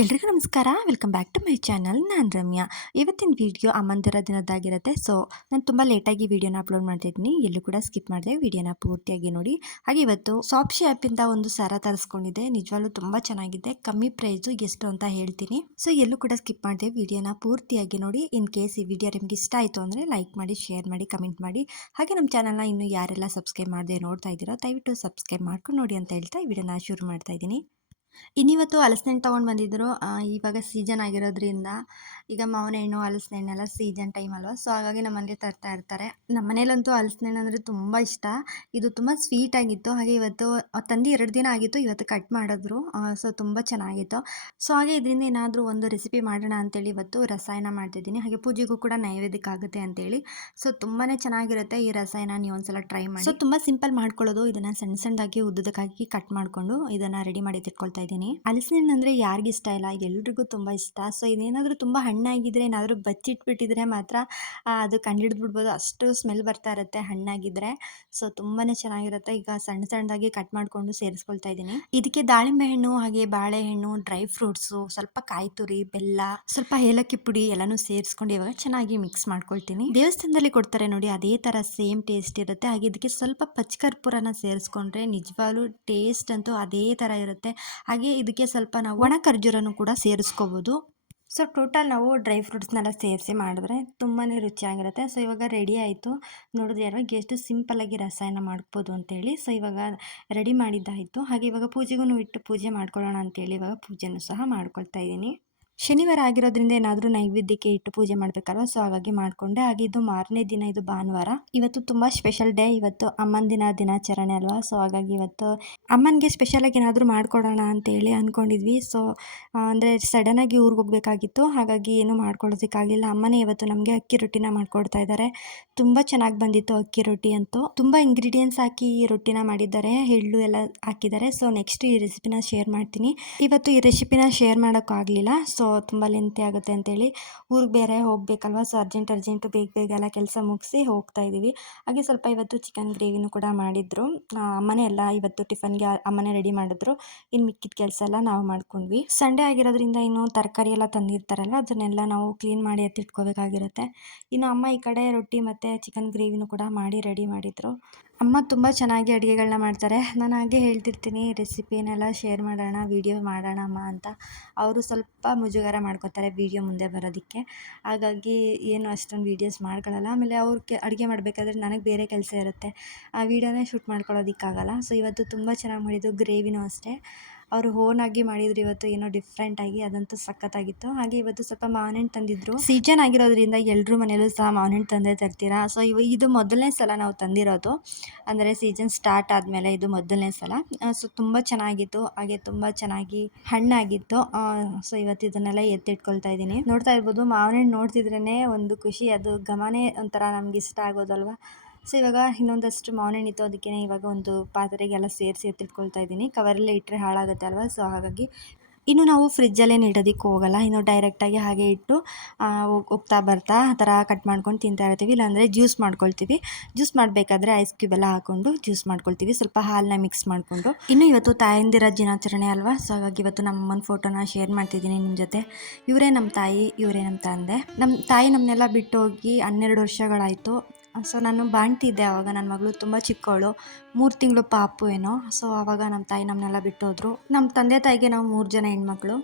ಎಲ್ರಿಗೂ ನಮಸ್ಕಾರ. Welcome back to my channel. ನಾನು ರಮ್ಯಾ. ಇವತ್ತಿನ ವಿಡಿಯೋ ಅಮ್ಮಂದಿರ ದಿನದ್ದಾಗಿರುತ್ತೆ. ಸೊ ನಾನು ತುಂಬ ಲೇಟಾಗಿ ವಿಡಿಯೋನ ಅಪ್ಲೋಡ್ ಮಾಡ್ತಿದ್ದೀನಿ. ಎಲ್ಲೂ ಕೂಡ ಸ್ಕಿಪ್ ಮಾಡಿದೆ, ವಿಡಿಯೋನ ಪೂರ್ತಿಯಾಗಿ ನೋಡಿ. ಹಾಗೆ ಇವತ್ತು ಸಾಪ್ಶಿ ಆ್ಯಪಿಂದ ಒಂದು ಸರ ತರಿಸ್ಕೊಂಡಿದ್ದೆ. ನಿಜವಾಗ್ಲೂ ತುಂಬ ಚೆನ್ನಾಗಿದೆ. ಕಮ್ಮಿ ಪ್ರೈಸು, ಎಷ್ಟು ಅಂತ ಹೇಳ್ತೀನಿ. ಸೊ ಎಲ್ಲೂ ಕೂಡ ಸ್ಕಿಪ್ ಮಾಡಿದೆ, ವಿಡಿಯೋನ ಪೂರ್ತಿಯಾಗಿ ನೋಡಿ. ಇನ್ ಕೇಸ್ ಈ ವಿಡಿಯೋ ನಿಮ್ಗೆ ಇಷ್ಟ ಆಯಿತು ಅಂದರೆ ಲೈಕ್ ಮಾಡಿ, ಶೇರ್ ಮಾಡಿ, ಕಮೆಂಟ್ ಮಾಡಿ. ಹಾಗೆ ನಮ್ಮ ಚಾನಲ್ನ ಇನ್ನೂ ಯಾರೆಲ್ಲ ಸಬ್ಸ್ಕ್ರೈಬ್ ಮಾಡದೆ ನೋಡ್ತಾ ಇದ್ದೀರೋ ದಯವಿಟ್ಟು ಸಬ್ಸ್ಕ್ರೈಬ್ ಮಾಡ್ಕೊಂಡು ನೋಡಿ ಅಂತ ಹೇಳ್ತಾ ಈ ವಿಡಿಯೋನ ಶುರು ಮಾಡ್ತಾ ಇದ್ದೀನಿ. ಇನ್ನಿವತ್ತು ಹಲಸಿನ ಹಣ್ಣು ತೊಗೊಂಡು ಬಂದಿದ್ದರು. ಇವಾಗ ಸೀಸನ್ ಆಗಿರೋದ್ರಿಂದ ಈಗ ಮಾವಿನ ಹಣ್ಣು, ಹಲಸಿನ ಹಣ್ಣೆಲ್ಲ ಸೀಸನ್ ಟೈಮ್ ಅಲ್ವಾ, ಸೊ ಹಾಗಾಗಿ ನಮ್ಮನೇಲಿ ತರ್ತಾ ಇರ್ತಾರೆ. ನಮ್ಮ ಮನೇಲಂತೂ ಹಲಸಿನ ಹಣ್ಣು ಅಂದರೆ ತುಂಬ ಇಷ್ಟ. ಇದು ತುಂಬ ಸ್ವೀಟ್ ಆಗಿತ್ತು. ಹಾಗೆ ಇವತ್ತು ತಂದು 2 ದಿನ ಆಗಿತ್ತು, ಇವತ್ತು ಕಟ್ ಮಾಡಿದ್ರು. ಸೊ ತುಂಬ ಚೆನ್ನಾಗಿತ್ತು. ಸೊ ಹಾಗೆ ಇದರಿಂದ ಏನಾದರೂ ಒಂದು ರೆಸಿಪಿ ಮಾಡೋಣ ಅಂತೇಳಿ ಇವತ್ತು ರಸಾಯನ ಮಾಡ್ತಿದ್ದೀನಿ. ಹಾಗೆ ಪೂಜೆಗೂ ಕೂಡ ನೈವೇದ್ಯಕ್ಕಾಗುತ್ತೆ ಅಂತೇಳಿ. ಸೊ ತುಂಬಾ ಚೆನ್ನಾಗಿರುತ್ತೆ ಈ ರಸಾಯನ, ನೀವು ಒಂದ್ಸಲ ಟ್ರೈ ಮಾಡಿ. ಸೊ ತುಂಬ ಸಿಂಪಲ್ ಮಾಡ್ಕೊಳ್ಳೋದು. ಇದನ್ನು ಸಣ್ಣ ಸಣ್ಣದಾಗಿ ಉದ್ದದಕ್ಕಾಗಿ ಕಟ್ ಮಾಡಿಕೊಂಡು ಇದನ್ನು ರೆಡಿ ಮಾಡಿ ತಿಳ್ಕೊಳ್ತಾ ಇದ್ದೀನಿ. ಹಲಸಿನ ಹಣ್ಣು ಅಂದರೆ ಯಾರಿಗಿಷ್ಟ ಇಲ್ಲ, ಎಲ್ರಿಗೂ ತುಂಬ ಇಷ್ಟ. ಸೊ ಇದೇನಾದರೂ ತುಂಬ ಹಣ್ಣಾಗಿದ್ದರೆ, ಏನಾದರೂ ಬಚ್ಚಿಟ್ಬಿಟ್ಟಿದ್ರೆ ಮಾತ್ರ ಅದು ಕಂಡಿಡ್ದುಬಿಡ್ಬೋದು, ಅಷ್ಟು ಸ್ಮೆಲ್ ಬರ್ತಾ ಇರುತ್ತೆ ಹಣ್ಣಾಗಿದ್ದರೆ. ಸೊ ತುಂಬಾ ಚೆನ್ನಾಗಿರುತ್ತೆ. ಈಗ ಸಣ್ಣ ಸಣ್ಣದಾಗಿ ಕಟ್ ಮಾಡಿಕೊಂಡು ಸೇರಿಸ್ಕೊಳ್ತಾ ಇದ್ದೀನಿ. ಇದಕ್ಕೆ ದಾಳಿಂಬೆ ಹಣ್ಣು, ಹಾಗೆ ಬಾಳೆಹಣ್ಣು, ಡ್ರೈ ಫ್ರೂಟ್ಸು, ಸ್ವಲ್ಪ ಕಾಯಿ ತುರಿ, ಬೆಲ್ಲ, ಸ್ವಲ್ಪ ಏಲಕ್ಕಿ ಪುಡಿ ಎಲ್ಲನೂ ಸೇರಿಸ್ಕೊಂಡು ಇವಾಗ ಚೆನ್ನಾಗಿ ಮಿಕ್ಸ್ ಮಾಡ್ಕೊಳ್ತೀನಿ. ದೇವಸ್ಥಾನದಲ್ಲಿ ಕೊಡ್ತಾರೆ ನೋಡಿ, ಅದೇ ಥರ ಸೇಮ್ ಟೇಸ್ಟ್ ಇರುತ್ತೆ. ಹಾಗೆ ಇದಕ್ಕೆ ಸ್ವಲ್ಪ ಪಚ್ಕರ್ಪೂರನ ಸೇರಿಸ್ಕೊಂಡ್ರೆ ನಿಜವಾಗ್ಲೂ ಟೇಸ್ಟ್ ಅಂತೂ ಅದೇ ಥರ ಇರುತ್ತೆ. ಹಾಗೆ ಇದಕ್ಕೆ ಸ್ವಲ್ಪ ನಾವು ಒಣ ಖರ್ಜೂರನೂ ಕೂಡ ಸೇರಿಸ್ಕೋಬೋದು. ಸೊ ಟೋಟಲ್ ನಾವು ಡ್ರೈ ಫ್ರೂಟ್ಸ್ನೆಲ್ಲ ಸೇರಿಸಿ ಮಾಡಿದ್ರೆ ತುಂಬಾ ರುಚಿಯಾಗಿರುತ್ತೆ. ಸೊ ಇವಾಗ ರೆಡಿ ಆಯಿತು. ನೋಡಿದ್ರೆ ಯಾವಾಗ ಎಷ್ಟು ಸಿಂಪಲ್ಲಾಗಿ ರಸಾಯನ ಮಾಡ್ಬೋದು ಅಂತೇಳಿ. ಸೊ ಇವಾಗ ರೆಡಿ ಮಾಡಿದ್ದಾಯಿತು. ಹಾಗೆ ಇವಾಗ ಪೂಜೆಗೂ ಇಟ್ಟು ಪೂಜೆ ಮಾಡ್ಕೊಳ್ಳೋಣ ಅಂತೇಳಿ ಇವಾಗ ಪೂಜೆನೂ ಸಹ ಮಾಡ್ಕೊಳ್ತಾ ಇದ್ದೀನಿ. ಶನಿವಾರ ಆಗಿರೋದ್ರಿಂದ ಏನಾದರೂ ನೈವೇದ್ಯಕ್ಕೆ ಇಟ್ಟು ಪೂಜೆ ಮಾಡಬೇಕಲ್ವ, ಸೊ ಹಾಗಾಗಿ ಮಾಡಿಕೊಂಡೆ. ಹಾಗೆ ಇದು ಮಾರನೇ ದಿನ, ಇದು ಭಾನುವಾರ. ಇವತ್ತು ತುಂಬ ಸ್ಪೆಷಲ್ ಡೇ. ಇವತ್ತು ಅಮ್ಮನ ದಿನಾಚರಣೆ ಅಲ್ವಾ, ಸೊ ಹಾಗಾಗಿ ಇವತ್ತು ಅಮ್ಮನಿಗೆ ಸ್ಪೆಷಲಾಗಿ ಏನಾದರೂ ಮಾಡಿಕೊಡೋಣ ಅಂತೇಳಿ ಅಂದ್ಕೊಂಡಿದ್ವಿ. ಸೊ ಅಂದರೆ ಸಡನ್ನಾಗಿ ಊರಿಗೆ ಹೋಗಬೇಕಾಗಿತ್ತು, ಹಾಗಾಗಿ ಏನೂ ಮಾಡ್ಕೊಳ್ಳೋದಕ್ಕಾಗಲಿಲ್ಲ. ಅಮ್ಮನೇ ಇವತ್ತು ನಮಗೆ ಅಕ್ಕಿ ರೊಟ್ಟಿನ ಮಾಡಿಕೊಡ್ತಾ ಇದ್ದಾರೆ. ತುಂಬ ಚೆನ್ನಾಗಿ ಬಂದಿತ್ತು ಅಕ್ಕಿ ರೊಟ್ಟಿ ಅಂತೂ. ತುಂಬ ಇಂಗ್ರೀಡಿಯೆಂಟ್ಸ್ ಹಾಕಿ ಈ ರೊಟ್ಟಿನ ಮಾಡಿದ್ದಾರೆ, ಎಳ್ಳು ಎಲ್ಲ ಹಾಕಿದ್ದಾರೆ. ಸೊ ನೆಕ್ಸ್ಟ್ ಈ ರೆಸಿಪಿನ ಶೇರ್ ಮಾಡ್ತೀನಿ. ಇವತ್ತು ಈ ರೆಸಿಪಿನ ಶೇರ್ ಮಾಡೋಕ್ಕಾಗಲಿಲ್ಲ, ಸೊ ತುಂಬ ಲೆಂತಿ ಆಗುತ್ತೆ ಅಂತೇಳಿ. ಊರಿಗೆ ಬೇರೆ ಹೋಗಬೇಕಲ್ವ, ಸೊ ಅರ್ಜೆಂಟು ಬೇಗ ಎಲ್ಲ ಕೆಲಸ ಮುಗಿಸಿ ಹೋಗ್ತಾ ಇದ್ದೀವಿ. ಹಾಗೆ ಸ್ವಲ್ಪ ಇವತ್ತು ಚಿಕನ್ ಗ್ರೇವಿನೂ ಕೂಡ ಮಾಡಿದ್ರು. ಅಮ್ಮನೇ ಎಲ್ಲ ಇವತ್ತು ಟಿಫನ್ಗೆ ಅಮ್ಮನೇ ರೆಡಿ ಮಾಡಿದ್ರು. ಇನ್ನು ಮಿಕ್ಕಿದ ಕೆಲಸ ಎಲ್ಲ ನಾವು ಮಾಡ್ಕೊಂಡ್ವಿ. ಸಂಡೇ ಆಗಿರೋದ್ರಿಂದ ಇನ್ನು ತರಕಾರಿ ಎಲ್ಲ ತಂದಿರ್ತಾರಲ್ಲ, ಅದನ್ನೆಲ್ಲ ನಾವು ಕ್ಲೀನ್ ಮಾಡಿ ಎತ್ತಿಟ್ಕೋಬೇಕಾಗಿರುತ್ತೆ. ಇನ್ನು ಅಮ್ಮ ಈ ಕಡೆ ರೊಟ್ಟಿ ಮತ್ತು ಚಿಕನ್ ಗ್ರೇವಿನೂ ಕೂಡ ಮಾಡಿ ರೆಡಿ ಮಾಡಿದರು. ಅಮ್ಮ ತುಂಬ ಚೆನ್ನಾಗಿ ಅಡುಗೆಗಳನ್ನ ಮಾಡ್ತಾರೆ. ನಾನು ಹಾಗೆ ಹೇಳ್ತಿರ್ತೀನಿ, ರೆಸಿಪಿನೆಲ್ಲ ಶೇರ್ ಮಾಡೋಣ, ವಿಡಿಯೋ ಮಾಡೋಣ ಅಮ್ಮ ಅಂತ. ಅವರು ಸ್ವಲ್ಪ ಮುಜುಗರ ಮಾಡ್ಕೋತಾರೆ ವಿಡಿಯೋ ಮುಂದೆ ಬರೋದಕ್ಕೆ. ಹಾಗಾಗಿ ಏನು ಅಷ್ಟೊಂದು ವೀಡಿಯೋಸ್ ಮಾಡ್ಕೊಳ್ಳಲ್ಲ. ಆಮೇಲೆ ಅವ್ರಿಗೆ ಅಡುಗೆ ಮಾಡಬೇಕಾದ್ರೆ ನನಗೆ ಬೇರೆ ಕೆಲಸ ಇರುತ್ತೆ, ಆ ವಿಡಿಯೋನೇ ಶೂಟ್ ಮಾಡ್ಕೊಳ್ಳೋದಕ್ಕಾಗಲ್ಲ. ಸೊ ಇವತ್ತು ತುಂಬ ಚೆನ್ನಾಗಿ ಮಾಡಿದ್ದು. ಗ್ರೇವಿನೂ ಅಷ್ಟೇ ಅವರು ಓನಾಗಿ ಮಾಡಿದ್ರು ಇವತ್ತು, ಏನೋ ಡಿಫ್ರೆಂಟಾಗಿ, ಅದಂತೂ ಸಖತ್ತಾಗಿತ್ತು. ಹಾಗೆ ಇವತ್ತು ಸ್ವಲ್ಪ ಮಾವಿನ ಹಣ್ಣು ತಂದಿದ್ರು. ಸೀಸನ್ ಆಗಿರೋದ್ರಿಂದ ಎಲ್ಲರೂ ಮನೆಯಲ್ಲೂ ಸಹ ಮಾವಿನ ಹಣ್ಣು ತಂದೇ ತರ್ತೀರಾ. ಸೊ ಇದು ಮೊದಲನೇ ಸಲ ನಾವು ತಂದಿರೋದು, ಅಂದರೆ ಸೀಸನ್ ಸ್ಟಾರ್ಟ್ ಆದಮೇಲೆ ಇದು ಮೊದಲನೇ ಸಲ. ಸೊ ತುಂಬ ಚೆನ್ನಾಗಿತ್ತು. ಹಾಗೆ ತುಂಬ ಚೆನ್ನಾಗಿ ಹಣ್ಣಾಗಿತ್ತು. ಸೊ ಇವತ್ತು ಇದನ್ನೆಲ್ಲ ಎತ್ತಿಟ್ಕೊಳ್ತಾ ಇದ್ದೀನಿ. ನೋಡ್ತಾ ಇರ್ಬೋದು, ಮಾವಿನ ಹಣ್ಣು ನೋಡ್ತಿದ್ರೇ ಒಂದು ಖುಷಿ, ಅದು ಘಮನೇ ಒಂಥರ ನಮ್ಗೆ ಇಷ್ಟ ಆಗೋದಲ್ವ. ಸೊ ಇವಾಗ ಇನ್ನೊಂದಷ್ಟು ಮಾವಿನ ಹಣ್ಣು ಇತ್ತು, ಅದಕ್ಕೆ ಇವಾಗ ಒಂದು ಪಾತ್ರೆಗೆಲ್ಲ ಸೇರಿಸಿ ಎತ್ತಿಟ್ಕೊಳ್ತಾ ಇದ್ದೀನಿ. ಕವರಲ್ಲೇ ಇಟ್ಟರೆ ಹಾಳಾಗುತ್ತೆ ಅಲ್ವ, ಸೊ ಹಾಗಾಗಿ ಇನ್ನು ನಾವು ಫ್ರಿಜ್ಜಲ್ಲೇನು ಇಡೋದಕ್ಕೆ ಹೋಗಲ್ಲ. ಇನ್ನು ಡೈರೆಕ್ಟಾಗಿ ಹಾಗೆ ಇಟ್ಟು ಹೋಗ್ತಾ ಬರ್ತಾ ಆ ಥರ ಕಟ್ ಮಾಡ್ಕೊಂಡು ತಿಂತಾ ಇರ್ತೀವಿ. ಇಲ್ಲಾಂದರೆ ಜ್ಯೂಸ್ ಮಾಡ್ಕೊಳ್ತೀವಿ. ಜ್ಯೂಸ್ ಮಾಡಬೇಕಾದ್ರೆ ಐಸ್ ಕ್ಯೂಬ್ ಎಲ್ಲ ಹಾಕ್ಕೊಂಡು ಜ್ಯೂಸ್ ಮಾಡ್ಕೊಳ್ತೀವಿ, ಸ್ವಲ್ಪ ಹಾಲನ್ನ ಮಿಕ್ಸ್ ಮಾಡಿಕೊಂಡು. ಇನ್ನು ಇವತ್ತು ತಾಯಂದಿರ ದಿನಾಚರಣೆ ಅಲ್ವಾ, ಸೊ ಹಾಗಾಗಿ ಇವತ್ತು ನಮ್ಮ ಅಮ್ಮನ ಫೋಟೋನ ಶೇರ್ ಮಾಡ್ತಿದ್ದೀನಿ ನಿಮ್ಮ ಜೊತೆ. ಇವರೇ ನಮ್ಮ ತಾಯಿ, ಇವರೇ ನಮ್ಮ ತಂದೆ. ನಮ್ಮ ತಾಯಿ ನಮ್ಮನ್ನೆಲ್ಲ ಬಿಟ್ಟು ಹೋಗಿ 12 ವರ್ಷಗಳಾಯಿತು. ಸೊ ನಾನು ಬಾಣ್ತಿದ್ದೆ ಆವಾಗ, ನನ್ನ ಮಗಳು ತುಂಬ ಚಿಕ್ಕವಳು, 3 ತಿಂಗಳು ಪಾಪು ಏನೋ. ಸೊ ಆವಾಗ ನಮ್ಮ ತಾಯಿ ನಮ್ಮನ್ನೆಲ್ಲ ಬಿಟ್ಟು ಹೋದರು. ನಮ್ಮ ತಂದೆ ತಾಯಿಗೆ ನಾವು 3 ಜನ ಹೆಣ್ಮಕ್ಳು.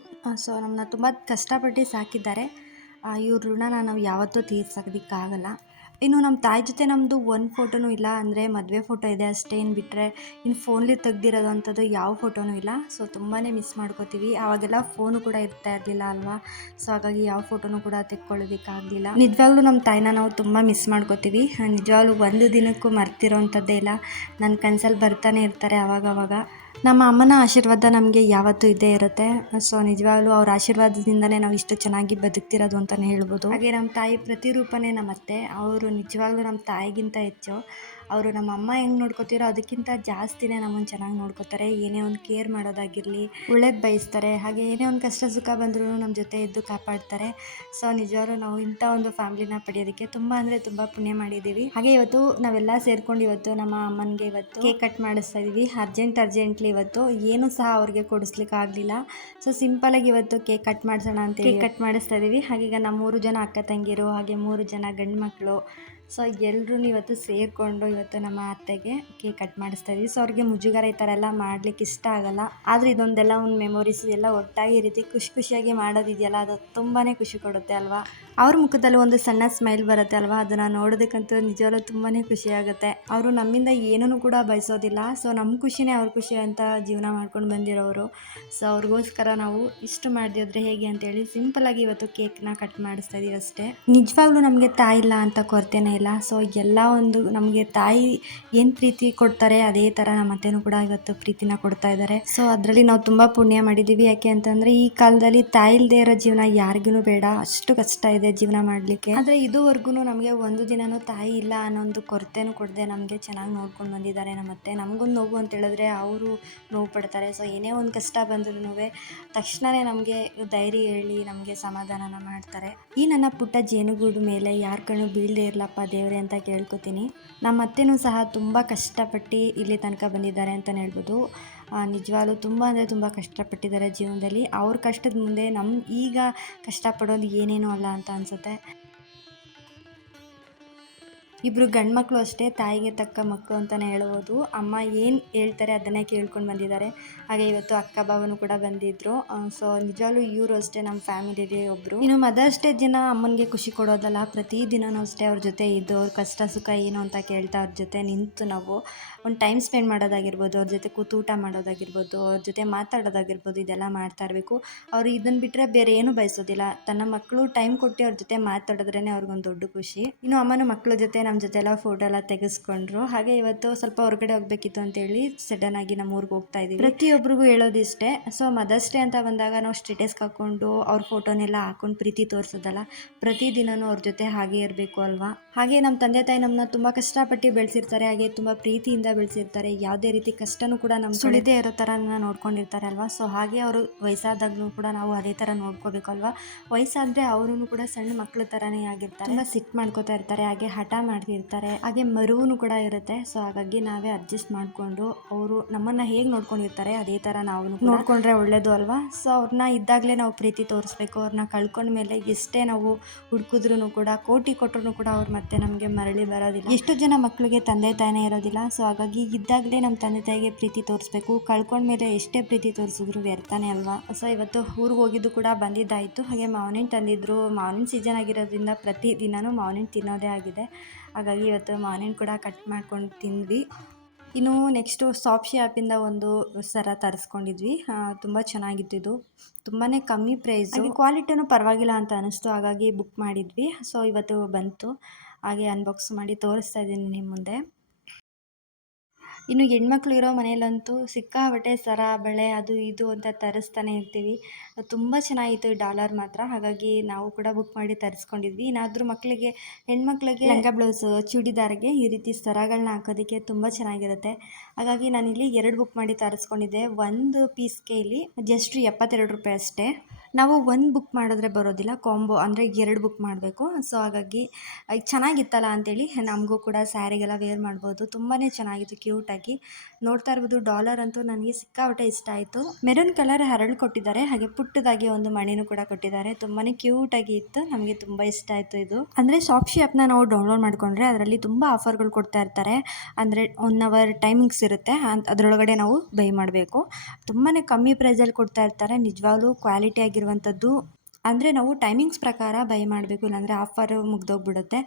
ಸೊ ನಮ್ಮನ್ನ ತುಂಬ ಕಷ್ಟಪಟ್ಟು ಸಾಕಿದ್ದಾರೆ. ಇವ್ರ ಋಣನ ನಾವು ಯಾವತ್ತೂ ತೀರ್ಸೋದಕ್ಕಾಗಲ್ಲ. ಇನ್ನು ನಮ್ಮ ತಾಯಿ ಜೊತೆ ನಮ್ಮದು ಒಂದು ಫೋಟೋನೂ ಇಲ್ಲ, ಅಂದರೆ ಮದುವೆ ಫೋಟೋ ಇದೆ ಅಷ್ಟೇ. ಇನ್ನು ಬಿಟ್ಟರೆ ಇನ್ನು ಫೋನ್ಲಿ ತೆಗ್ದಿರೋದು ಅಂಥದ್ದು ಯಾವ ಫೋಟೋನೂ ಇಲ್ಲ. ಸೊ ತುಂಬಾ ಮಿಸ್ ಮಾಡ್ಕೋತೀವಿ. ಆವಾಗೆಲ್ಲ ಫೋನು ಕೂಡ ಇರ್ತಾ ಇರಲಿಲ್ಲ ಅಲ್ವಾ, ಸೊ ಹಾಗಾಗಿ ಯಾವ ಫೋಟೋನೂ ಕೂಡ ತೆಕ್ಕೊಳ್ಳೋದಕ್ಕಾಗಲಿಲ್ಲ. ನಿಜವಾಗ್ಲೂ ನಮ್ಮ ತಾಯಿನ ನಾವು ತುಂಬ ಮಿಸ್ ಮಾಡ್ಕೋತೀವಿ. ನಿಜವಾಗ್ಲೂ ಒಂದು ದಿನಕ್ಕೂ ಮರ್ತಿರೋ ಅಂಥದ್ದೇ ಇಲ್ಲ. ನನ್ನ ಕನಸಲ್ಲಿ ಬರ್ತಾನೆ ಇರ್ತಾರೆ ಅವಾಗವಾಗ. ನಮ್ಮ ಅಮ್ಮನ ಆಶೀರ್ವಾದ ನಮಗೆ ಯಾವತ್ತೂ ಇದ್ದೇ ಇರುತ್ತೆ. ಸೊ ನಿಜವಾಗ್ಲೂ ಅವ್ರ ಆಶೀರ್ವಾದದಿಂದಲೇ ನಾವು ಇಷ್ಟು ಚೆನ್ನಾಗಿ ಬದುಕ್ತಿರೋದು ಅಂತಲೇ ಹೇಳ್ಬೋದು. ಹಾಗೆ ನಮ್ಮ ತಾಯಿ ಪ್ರತಿರೂಪನೇ ನಮ್ಮ ಅತ್ತೆ. ಅವರು ನಿಜವಾಗ್ಲೂ ನಮ್ಮ ತಾಯಿಗಿಂತ ಹೆಚ್ಚು. ಅವರು ನಮ್ಮ ಅಮ್ಮ ಹೆಂಗೆ ನೋಡ್ಕೋತಿರೋ ಅದಕ್ಕಿಂತ ಜಾಸ್ತಿನೇ ನಮ್ಮನ್ನು ಚೆನ್ನಾಗಿ ನೋಡ್ಕೋತಾರೆ. ಏನೇ ಒಂದು ಕೇರ್ ಮಾಡೋದಾಗಿರಲಿ, ಒಳ್ಳೇದು ಬಯಸ್ತಾರೆ. ಹಾಗೆ ಏನೇ ಒಂದು ಕಷ್ಟ ಸುಖ ಬಂದರೂ ನಮ್ಮ ಜೊತೆ ಇದ್ದು ಕಾಪಾಡ್ತಾರೆ. ಸೊ ನಿಜವಾಗ್ಲೂ ನಾವು ಇಂಥ ಒಂದು ಫ್ಯಾಮಿಲಿನ ಪಡೆಯೋದಕ್ಕೆ ತುಂಬ ಅಂದರೆ ತುಂಬ ಪುಣ್ಯ ಮಾಡಿದ್ದೀವಿ. ಹಾಗೆ ಇವತ್ತು ನಾವೆಲ್ಲ ಸೇರ್ಕೊಂಡು ಇವತ್ತು ನಮ್ಮ ಅಮ್ಮನಿಗೆ ಇವತ್ತು ಕೇಕ್ ಕಟ್ ಮಾಡಿಸ್ತಾ ಇದ್ದೀವಿ. ಅರ್ಜೆಂಟ್ಲಿ ಇವತ್ತು ಏನೂ ಸಹ ಅವ್ರಿಗೆ ಕೊಡಿಸ್ಲಿಕ್ಕೆ ಆಗಲಿಲ್ಲ. ಸೊ ಸಿಂಪಲಾಗಿ ಇವತ್ತು ಕೇಕ್ ಕಟ್ ಮಾಡಿಸೋಣ ಅಂತ ಕೇಕ್ ಕಟ್ ಮಾಡಿಸ್ತಾ ಇದ್ದೀವಿ. ಹಾಗೆ ಈಗ ನಮ್ಮ 3 ಜನ ಅಕ್ಕ ತಂಗಿರು ಹಾಗೆ 3 ಜನ ಗಂಡು ಮಕ್ಕಳು, ಸೊ ಎಲ್ಲರೂ ಇವತ್ತು ಸೇರಿಕೊಂಡು ಇವತ್ತು ನಮ್ಮ ಅತ್ತೆಗೆ ಕೇಕ್ ಕಟ್ ಮಾಡಿಸ್ತಾ ಇದ್ದೀವಿ. ಸೊ ಅವ್ರಿಗೆ ಮುಜುಗರ ಈ ಥರ ಎಲ್ಲ ಮಾಡ್ಲಿಕ್ಕೆ ಇಷ್ಟ ಆಗಲ್ಲ. ಆದರೆ ಇದೊಂದೆಲ್ಲ ಒಂದು ಮೆಮೊರೀಸ್ ಎಲ್ಲ ಒಟ್ಟಾಗಿ ಈ ರೀತಿ ಖುಷಿಯಾಗಿ ಮಾಡೋದಿದೆಯಲ್ಲ, ಅದು ತುಂಬಾ ಖುಷಿ ಕೊಡುತ್ತೆ ಅಲ್ವಾ. ಅವ್ರ ಮುಖದಲ್ಲಿ ಒಂದು ಸಣ್ಣ ಸ್ಮೈಲ್ ಬರುತ್ತೆ ಅಲ್ವಾ, ಅದನ್ನು ನೋಡೋದಕ್ಕಂತೂ ನಿಜವಾಗ್ಲೂ ತುಂಬಾ ಖುಷಿ ಆಗುತ್ತೆ. ಅವರು ನಮ್ಮಿಂದ ಏನೂ ಕೂಡ ಬಯಸೋದಿಲ್ಲ. ಸೊ ನಮ್ಮ ಖುಷಿನೇ ಅವ್ರ ಖುಷಿ ಅಂತ ಜೀವನ ಮಾಡ್ಕೊಂಡು ಬಂದಿರೋರು. ಸೊ ಅವ್ರಿಗೋಸ್ಕರ ನಾವು ಇಷ್ಟು ಮಾಡಿದ್ರೆ ಹೇಗೆ ಅಂತೇಳಿ ಸಿಂಪಲಾಗಿ ಇವತ್ತು ಕೇಕ್ನ ಕಟ್ ಮಾಡಿಸ್ತಾ ಇದೀವಿ ಅಷ್ಟೇ. ನಿಜವಾಗ್ಲೂ ನಮಗೆ ತಾಯಿ ಇಲ್ಲ ಅಂತ ಕೊರತೆನೇ ಇಲ್ಲ. ಸೊ ಎಲ್ಲ ಒಂದು ನಮಗೆ ತಾಯಿ ಏನು ಪ್ರೀತಿ ಕೊಡ್ತಾರೆ ಅದೇ ಥರ ನಮ್ಮ ಅತ್ತೆನೂ ಕೂಡ ಇವತ್ತು ಪ್ರೀತಿನ ಕೊಡ್ತಾ ಇದ್ದಾರೆ. ಸೊ ಅದರಲ್ಲಿ ನಾವು ತುಂಬ ಪುಣ್ಯ ಮಾಡಿದ್ದೀವಿ. ಯಾಕೆ ಅಂತಂದರೆ ಈ ಕಾಲದಲ್ಲಿ ತಾಯಿ ಇಲ್ಲದೆ ಇರೋ ಜೀವನ ಯಾರಿಗೂ ಬೇಡ, ಅಷ್ಟು ಕಷ್ಟ ಇದೆ ಜೀವನ ಮಾಡಲಿಕ್ಕೆ. ಆದರೆ ಇದುವರೆಗೂ ನಮಗೆ ಒಂದು ದಿನನೂ ತಾಯಿ ಇಲ್ಲ ಅನ್ನೋ ಒಂದು ಕೊರತೆನೂ ಕೊಡದೆ ನಮಗೆ ಚೆನ್ನಾಗಿ ನೋಡ್ಕೊಂಡು ಬಂದಿದ್ದಾರೆ ನಮ್ಮ ಅತ್ತೆ. ನಮಗೊಂದು ನೋವು ಅಂತ ಹೇಳಿದ್ರೆ ಅವರು ನೋವು ಪಡ್ತಾರೆ. ಸೊ ಏನೇ ಒಂದು ಕಷ್ಟ ಬಂದ್ರೂ ತಕ್ಷಣವೇ ನಮಗೆ ಧೈರ್ಯ ಹೇಳಿ ನಮಗೆ ಸಮಾಧಾನನ ಮಾಡ್ತಾರೆ. ಈ ನನ್ನ ಪುಟ್ಟ ಜೇನುಗೂಡು ಮೇಲೆ ಯಾರ ಕಣ್ಣು ಬೀಳದೇ ಇರಲಪ್ಪ ದೇವರೇ ಅಂತ ಕೇಳ್ಕೊತೀನಿ. ನಮ್ಮ ಅತ್ತೆನೂ ಸಹ ತುಂಬ ಕಷ್ಟಪಟ್ಟು ಇಲ್ಲಿ ತನಕ ಬಂದಿದ್ದಾರೆ ಅಂತಲೇ ಹೇಳ್ಬೋದು. ನಿಜವಾಗ್ಲೂ ತುಂಬ ಅಂದರೆ ತುಂಬ ಕಷ್ಟಪಟ್ಟಿದ್ದಾರೆ ಜೀವನದಲ್ಲಿ. ಅವ್ರ ಕಷ್ಟದ ಮುಂದೆ ಈಗ ಕಷ್ಟಪಡೋದು ಏನೇನೂ ಅಲ್ಲ ಅಂತ ಅನಿಸುತ್ತೆ. ಇಬ್ಬರು ಗಂಡು ಮಕ್ಕಳು ಅಷ್ಟೇ, ತಾಯಿಗೆ ತಕ್ಕ ಮಕ್ಕಳು ಅಂತಲೇ ಹೇಳ್ಬೋದು. ಅಮ್ಮ ಏನು ಹೇಳ್ತಾರೆ ಅದನ್ನೇ ಕೇಳ್ಕೊಂಡು ಬಂದಿದ್ದಾರೆ. ಹಾಗೆ ಇವತ್ತು ಅಕ್ಕ ಬಾವನು ಕೂಡ ಬಂದಿದ್ದರು. ಸೊ ನಿಜವಾಗ್ಲೂ ಇವರು ಅಷ್ಟೇ ನಮ್ಮ ಫ್ಯಾಮಿಲಿಲಿ ಒಬ್ಬರು. ಇನ್ನು ಮದರ್ಸ್ ಡೇ ದಿನ ಅಮ್ಮನಿಗೆ ಖುಷಿ ಕೊಡೋದಲ್ಲ, ಪ್ರತಿದಿನವೂ ಅಷ್ಟೇ ಅವ್ರ ಜೊತೆ ಇದ್ದು ಅವ್ರ ಕಷ್ಟ ಸುಖ ಏನು ಅಂತ ಕೇಳ್ತಾ ಅವ್ರ ಜೊತೆ ನಿಂತು ನಾವು ಒಂದು ಟೈಮ್ ಸ್ಪೆಂಡ್ ಮಾಡೋದಾಗಿರ್ಬೋದು, ಅವ್ರ ಜೊತೆ ಕೂತು ಊಟ ಮಾಡೋದಾಗಿರ್ಬೋದು, ಅವ್ರ ಜೊತೆ ಮಾತಾಡೋದಾಗಿರ್ಬೋದು, ಇದೆಲ್ಲ ಮಾಡ್ತಾ ಇರಬೇಕು. ಅವರು ಇದನ್ನು ಬಿಟ್ಟರೆ ಬೇರೆ ಏನೂ ಬಯಸೋದಿಲ್ಲ. ತನ್ನ ಮಕ್ಕಳು ಟೈಮ್ ಕೊಟ್ಟು ಅವ್ರ ಜೊತೆ ಮಾತಾಡಿದ್ರೇ ಅವ್ರಿಗೊಂದು ದೊಡ್ಡ ಖುಷಿ. ಇನ್ನು ಅಮ್ಮನ ಮಕ್ಕಳ ಜೊತೆ ನಮ್ಮ ಜೊತೆ ಎಲ್ಲ ಫೋಟೋ ಎಲ್ಲ ತೆಗೆಸ್ಕೊಂಡ್ರು. ಹಾಗೆ ಇವತ್ತು ಸ್ವಲ್ಪ ಹೊರಗಡೆ ಹೋಗಬೇಕಿತ್ತು ಅಂತೇಳಿ ಸಡನ್ ಆಗಿ ನಮ್ಮ ಊರಿಗೆ ಹೋಗ್ತಾ ಇದ್ದೀವಿ. ಪ್ರತಿಯೊಬ್ಬರಿಗೂ ಹೇಳೋದಿಷ್ಟೇ. ಸೊ ಮದರ್ಸ್ ಡೇ ಅಂತ ಬಂದಾಗ ನಾವು ಸ್ಟೇಟಸ್ಗೆ ಹಾಕ್ಕೊಂಡು ಅವ್ರ ಫೋಟೋನೆಲ್ಲ ಹಾಕೊಂಡು ಪ್ರೀತಿ ತೋರಿಸೋದಲ್ಲ, ಪ್ರತಿದಿನವೂ ಅವ್ರ ಜೊತೆ ಹಾಗೆ ಇರಬೇಕು ಅಲ್ವಾ. ಹಾಗೆ ನಮ್ಮ ತಂದೆ ತಾಯಿ ನಮ್ಮನ್ನ ತುಂಬ ಕಷ್ಟಪಟ್ಟು ಬೆಳೆಸಿರ್ತಾರೆ. ಹಾಗೆ ತುಂಬ ಪ್ರೀತಿಯಿಂದ ಬೆಳೆಸಿರ್ತಾರೆ. ಯಾವುದೇ ರೀತಿ ಕಷ್ಟನೂ ಕೂಡ ನಮ್ಮ ಸುಳಿದೇ ಇರೋ ಥರ ನೋಡ್ಕೊಂಡಿರ್ತಾರೆ ಅಲ್ವಾ. ಸೊ ಹಾಗೆ ಅವರು ವಯಸ್ಸಾದಾಗಲೂ ಕೂಡ ನಾವು ಅದೇ ಥರ ನೋಡ್ಕೋಬೇಕಲ್ವಾ. ವಯಸ್ಸಾದರೆ ಅವರು ಕೂಡ ಸಣ್ಣ ಮಕ್ಕಳ ಥರನೇ ಆಗಿರ್ತಾರೆ. ತುಂಬ ಸಿಟ್ಟು ಮಾಡ್ಕೋತಾ ಇರ್ತಾರೆ, ಹಾಗೆ ಹಠ ಮಾಡ್ತಿರ್ತಾರೆ, ಹಾಗೆ ಮರುವು ಕೂಡ ಇರುತ್ತೆ. ಸೊ ಹಾಗಾಗಿ ನಾವೇ ಅಡ್ಜಸ್ಟ್ ಮಾಡಿಕೊಂಡು ಅವರು ನಮ್ಮನ್ನು ಹೇಗೆ ನೋಡ್ಕೊಂಡಿರ್ತಾರೆ ಅದೇ ಥರ ನಾವು ನೋಡ್ಕೊಂಡ್ರೆ ಒಳ್ಳೇದು ಅಲ್ವಾ. ಸೊ ಅವ್ರನ್ನ ಇದ್ದಾಗಲೇ ನಾವು ಪ್ರೀತಿ ತೋರಿಸ್ಬೇಕು. ಅವ್ರನ್ನ ಕಳ್ಕೊಂಡ್ಮೇಲೆ ಎಷ್ಟೇ ನಾವು ಹುಡುಕಿದ್ರೂ ಕೂಡ, ಕೋಟಿ ಕೊಟ್ಟರು ಕೂಡ ಅವ್ರು ಮತ್ತೆ ನಮಗೆ ಮರಳಿ ಬರೋದಿಲ್ಲ. ಎಷ್ಟು ಜನ ಮಕ್ಕಳಿಗೆ ತಂದೆ ತಾಯಿನೇ ಇರೋದಿಲ್ಲ. ಸೊ ಹಾಗಾಗಿ ಇದ್ದಾಗಲೇ ನಮ್ಮ ತಂದೆ ತಾಯಿಗೆ ಪ್ರೀತಿ ತೋರಿಸ್ಬೇಕು. ಕಳ್ಕೊಂಡ್ಮೇಲೆ ಎಷ್ಟೇ ಪ್ರೀತಿ ತೋರಿಸಿದ್ರು ವ್ಯರ್ಥನೇ ಅಲ್ವಾ. ಸೊ ಇವತ್ತು ಊರಿಗೆ ಹೋಗಿದ್ದು ಕೂಡ ಬಂದಿದ್ದಾಯಿತು. ಹಾಗೆ ಮಾವಿನ ತಂದಿದ್ರು. ಮಾವಿನ ಸೀಸನ್ ಆಗಿರೋದ್ರಿಂದ ಪ್ರತಿದಿನವೂ ಮಾವಿನ ತಿನ್ನೋದೇ ಆಗಿದೆ. ಹಾಗಾಗಿ ಇವತ್ತು ಮಾವಿನ ಕೂಡ ಕಟ್ ಮಾಡ್ಕೊಂಡು ತಿಂದ್ವಿ. ಇನ್ನು ನೆಕ್ಸ್ಟು ಸಾಪ್ಶಿ ಆ್ಯಪಿಂದ ಒಂದು ಸರ ತರಿಸ್ಕೊಂಡಿದ್ವಿ. ತುಂಬ ಚೆನ್ನಾಗಿತ್ತು. ಇದು ತುಂಬಾ ಕಮ್ಮಿ ಪ್ರೈಸು, ಹಾಗೆ ಕ್ವಾಲಿಟಿನೂ ಪರವಾಗಿಲ್ಲ ಅಂತ ಅನ್ನಿಸ್ತು. ಹಾಗಾಗಿ ಬುಕ್ ಮಾಡಿದ್ವಿ. ಸೊ ಇವತ್ತು ಬಂತು. ಹಾಗೆ ಅನ್ಬಾಕ್ಸ್ ಮಾಡಿ ತೋರಿಸ್ತಾ ಇದ್ದೀನಿ ನಿಮ್ಮ ಮುಂದೆ. ಇನ್ನು ಹೆಣ್ಮಕ್ಳು ಇರೋ ಮನೆಯಲ್ಲಂತೂ ಸಿಕ್ಕಾಪಟ್ಟೆ ಸರ ಬಳೆ ಅದು ಇದು ಅಂತ ತರಿಸ್ತಾನೆ ಇರ್ತೀವಿ. ತುಂಬ ಚೆನ್ನಾಗಿತ್ತು ಈ ಡಾಲರ್ ಮಾತ್ರ. ಹಾಗಾಗಿ ನಾವು ಕೂಡ ಬುಕ್ ಮಾಡಿ ತರಿಸ್ಕೊಂಡಿದ್ವಿ. ಏನಾದರೂ ಮಕ್ಕಳಿಗೆ, ಹೆಣ್ಮಕ್ಳಿಗೆ ಲಂಗ ಬ್ಲೌಸು, ಚೂಡಿದಾರ್ಗೆ ಈ ರೀತಿ ಸರಗಳನ್ನ ಹಾಕೋದಕ್ಕೆ ತುಂಬ ಚೆನ್ನಾಗಿರುತ್ತೆ. ಹಾಗಾಗಿ ನಾನಿಲ್ಲಿ 2 ಬುಕ್ ಮಾಡಿ ತರಿಸ್ಕೊಂಡಿದ್ದೆ. ಒಂದು ಪೀಸ್ಗೆ ಇಲ್ಲಿ ಜಸ್ಟ್ 72 ರೂಪಾಯಿ ಅಷ್ಟೇ. ನಾವು ಒಂದು ಬುಕ್ ಮಾಡಿದ್ರೆ ಬರೋದಿಲ್ಲ, ಕಾಂಬೋ ಅಂದರೆ 2 ಬುಕ್ ಮಾಡಬೇಕು. ಸೊ ಹಾಗಾಗಿ ಚೆನ್ನಾಗಿತ್ತಲ್ಲ ಅಂಥೇಳಿ ನಮಗೂ ಕೂಡ ಸ್ಯಾರಿಗೆಲ್ಲ ವೇರ್ ಮಾಡ್ಬೋದು. ತುಂಬಾ ಚೆನ್ನಾಗಿತ್ತು, ಕ್ಯೂಟಾಗಿ ನೋಡ್ತಾ ಇರ್ಬೋದು. ಡಾಲರ್ ಅಂತೂ ನನಗೆ ಸಿಕ್ಕಾಪಟ್ಟೆ ಇಷ್ಟ ಆಯಿತು. ಮೆರೂನ್ ಕಲರ್ ಹರಳು ಕೊಟ್ಟಿದ್ದಾರೆ, ಹಾಗೆ ಪುಟ್ಟದಾಗಿ ಒಂದು ಮಣಿನೂ ಕೂಡ ಕೊಟ್ಟಿದ್ದಾರೆ. ತುಂಬಾ ಕ್ಯೂಟಾಗಿ ಇತ್ತು, ನಮಗೆ ತುಂಬ ಇಷ್ಟ ಆಯಿತು. ಇದು ಅಂದರೆ ಸಾಪ್ಶಿ ಆ್ಯಪ್ನ ನಾವು ಡೌನ್ಲೋಡ್ ಮಾಡಿಕೊಂಡ್ರೆ ಅದರಲ್ಲಿ ತುಂಬ ಆಫರ್ಗಳು ಕೊಡ್ತಾ ಇರ್ತಾರೆ. ಅಂದರೆ 1 ಅವರ್ ಟೈಮಿಂಗ್ಸ್ ಇರುತ್ತೆ, ಅದರೊಳಗಡೆ ನಾವು ಬೈ ಮಾಡಬೇಕು. ತುಂಬಾ ಕಮ್ಮಿ ಪ್ರೈಸಲ್ಲಿ ಕೊಡ್ತಾ ಇರ್ತಾರೆ. ನಿಜವಾಗ್ಲೂ ಕ್ವಾಲಿಟಿ ಆಗಿರುವಂಥದ್ದು. ಅಂದರೆ ನಾವು ಟೈಮಿಂಗ್ಸ್ ಪ್ರಕಾರ ಬೈ ಮಾಡಬೇಕು, ಇಲ್ಲಾಂದರೆ ಆಫರು ಮುಗ್ದೋಗ್ಬಿಡುತ್ತೆ.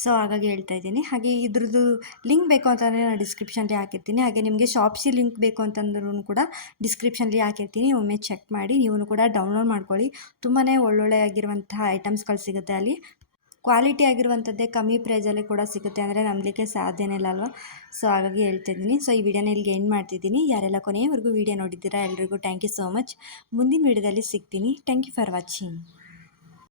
ಸೊ ಹಾಗಾಗಿ ಹೇಳ್ತಾ ಇದ್ದೀನಿ. ಹಾಗೆ ಇದ್ರದ್ದು ಲಿಂಕ್ ಬೇಕು ಅಂತಂದರೆ ನಾನು ಡಿಸ್ಕ್ರಿಪ್ಷನ್ಲಿ ಹಾಕಿರ್ತೀನಿ. ಹಾಗೆ ನಿಮಗೆ ಶಾಪ್ಸಿ ಲಿಂಕ್ ಬೇಕು ಅಂತಂದ್ರೂ ಕೂಡ ಡಿಸ್ಕ್ರಿಪ್ಷನ್ಲಿ ಹಾಕಿರ್ತೀನಿ. ಒಮ್ಮೆ ಚೆಕ್ ಮಾಡಿ ನೀವು ಕೂಡ ಡೌನ್ಲೋಡ್ ಮಾಡ್ಕೊಳ್ಳಿ. ತುಂಬಾ ಒಳ್ಳೊಳ್ಳೆ ಆಗಿರುವಂತಹ ಐಟಮ್ಸ್ಗಳು ಸಿಗುತ್ತೆ ಅಲ್ಲಿ. ಕ್ವಾಲಿಟಿ ಆಗಿರುವಂಥದ್ದೇ ಕಮ್ಮಿ ಪ್ರೈಸಲ್ಲಿ ಕೂಡ ಸಿಗುತ್ತೆ ಅಂದರೆ ನಂಬಲಿಕ್ಕೆ ಸಾಧ್ಯನೇ ಇಲ್ಲ ಅಲ್ವಾ. ಸೊ ಹಾಗಾಗಿ ಹೇಳ್ತಿದ್ದೀನಿ. ಸೊ ಈ ವಿಡಿಯೋನ ಇಲ್ಲಿಗೆ ಎಂಡ್ ಮಾಡ್ತಿದ್ದೀನಿ. ಯಾರೆಲ್ಲ ಕೊನೆಯವರೆಗೂ ವಿಡಿಯೋ ನೋಡಿದ್ದೀರಾ ಎಲ್ರಿಗೂ ಥ್ಯಾಂಕ್ ಯು ಸೋ ಮಚ್. ಮುಂದಿನ ವಿಡಿಯೋದಲ್ಲಿ ಸಿಗ್ತೀನಿ. Thank you for watching.